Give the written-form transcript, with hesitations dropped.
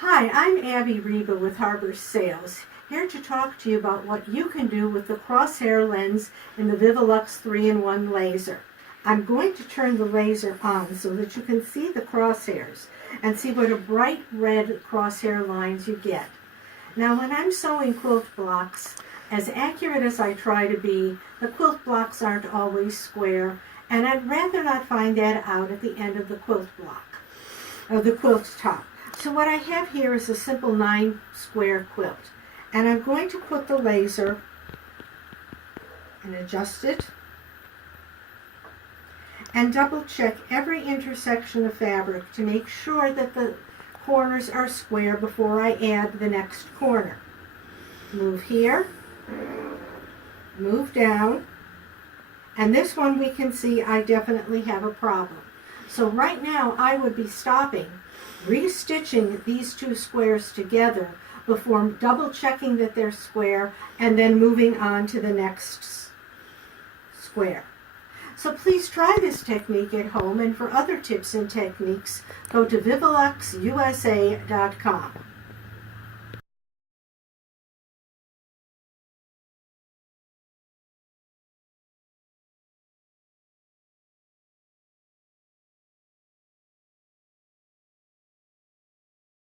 Hi, I'm Abby Reba with Harbor Sales, here to talk to you about what you can do with the crosshair lens in the ViviLux 3-in-1 laser. I'm going to turn the laser on so that you can see the crosshairs and see what a bright red crosshair lines you get. Now when I'm sewing quilt blocks, as accurate as I try to be, the quilt blocks aren't always square, and I'd rather not find that out at the end of the quilt block, of the quilt top. So what I have here is a simple 9-square quilt, and I'm going to put the laser and adjust it and double check every intersection of fabric to make sure that the corners are square before I add the next corner. Move here, move down, and this one we can see I definitely have a problem. So right now I would be stopping, restitching these two squares together before double checking that they're square and then moving on to the next square. So please try this technique at home, and for other tips and techniques, go to ViviLuxUSA.com.